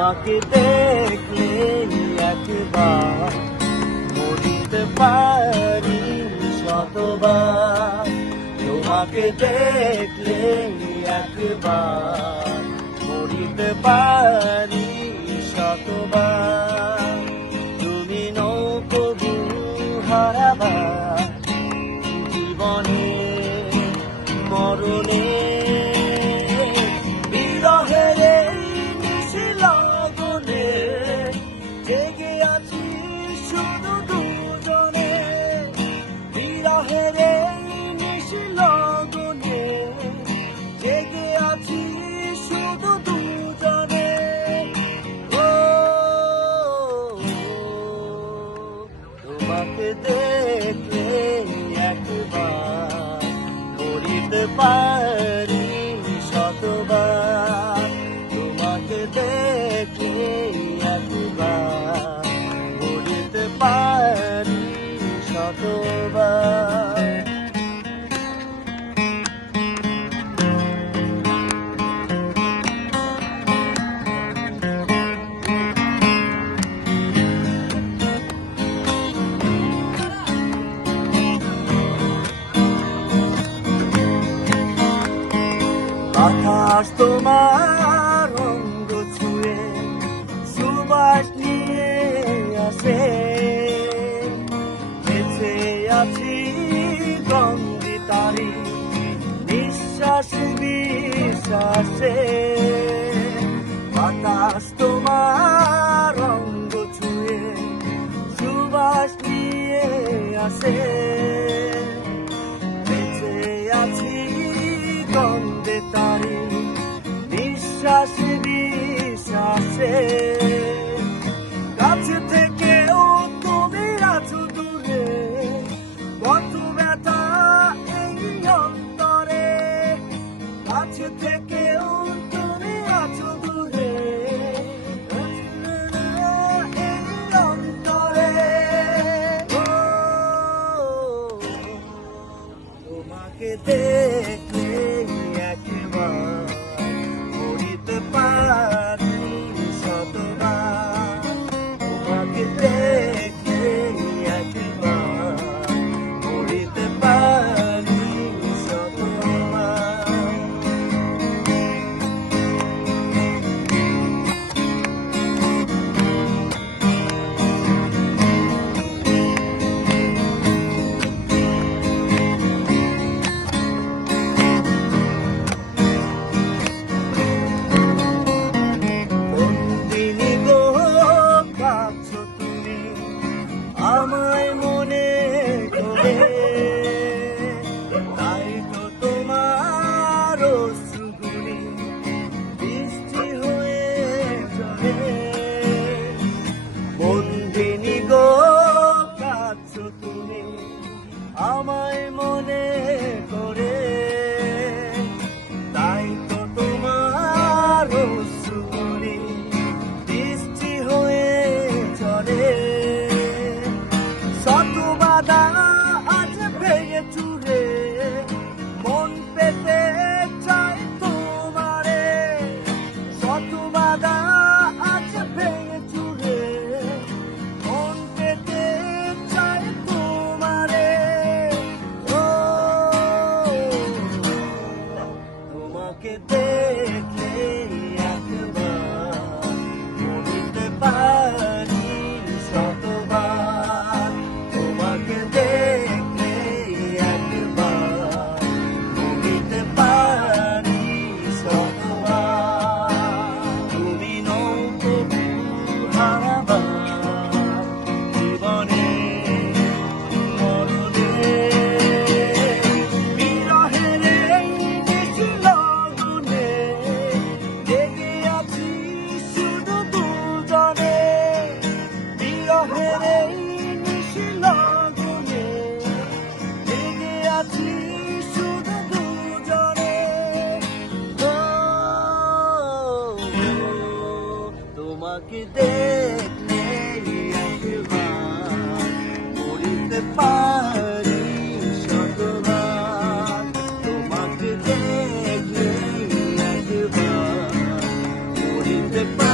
তোমাকে দেখলে একবার মরিতে পারি শতবার। তোমাকে দেখলে একবার মরিতে পারি শতবার। তুমি নৌকবু হারাবার জীবনে মরণে, জেগে আছি শুধু দুজনে, বিরহের নিশি লগনে জেগে আছি শুধু দুজনে। ও তোমাকে দেখলে একবার মরিতে পারি শতবার। তোমাকে দেখলে একবার মরিতে পারি শতবার। বাতাস তোমার অঙ্গ ছুঁয়ে সুবাস নিয়ে আসে, বেঁচে আছি গন্ধি তারি নিঃশ্বাস বিশ্বাসে। বাতাস তোমার অঙ্গ ছুঁয়ে সুবাস নিয়ে আসে, বেঁচে আছি গন্ধে তারি নিঃশ্বাস বিশ্বাসে। কাছে থেকেও তুমি আছো দূরে, কত ব্যথা এই অন্তরে। কাছে থেকেও তুমি আছো দূরে এই অন্তরে। তোমাকে দেখলে একবার মরিতে পারি শতবার। তোমাকে দেখলে একবার মরিতে পারি শতবার। আমায় মনে করে, তাই তো তোমার অশ্রুগুলি বৃষ্টি হয়ে চলে। বন্দিনী গো কাঁদছো তুমি আমায় মনে করে, তাই তো তোমার অশ্রুগুলি বৃষ্টি হয়ে চলে। শত বাধা আজ ভেঙে চুরে মন পেতে চাই তোমারে। শত বাধা আজ ভেঙে চুরে মন পেতে চাই তোমারে। ও তোমাকে দেখলে একবার মরিতে পারি শতবার। তোমাকে দেখলে একবার মরিতে পারি শতবার। তুমি নৌকবু হারাবার জীবনে মরণে, বিরহের নিশি লগনে জেগে আছি শুধু দুজনে। বিরহের নিশি লগনে জেগে আছি শুধু দুজনে। তোমাকে দেখলে একবার মরিতে পারি শতবার। তোমাকে দেখলে একবার মরিতে পারি।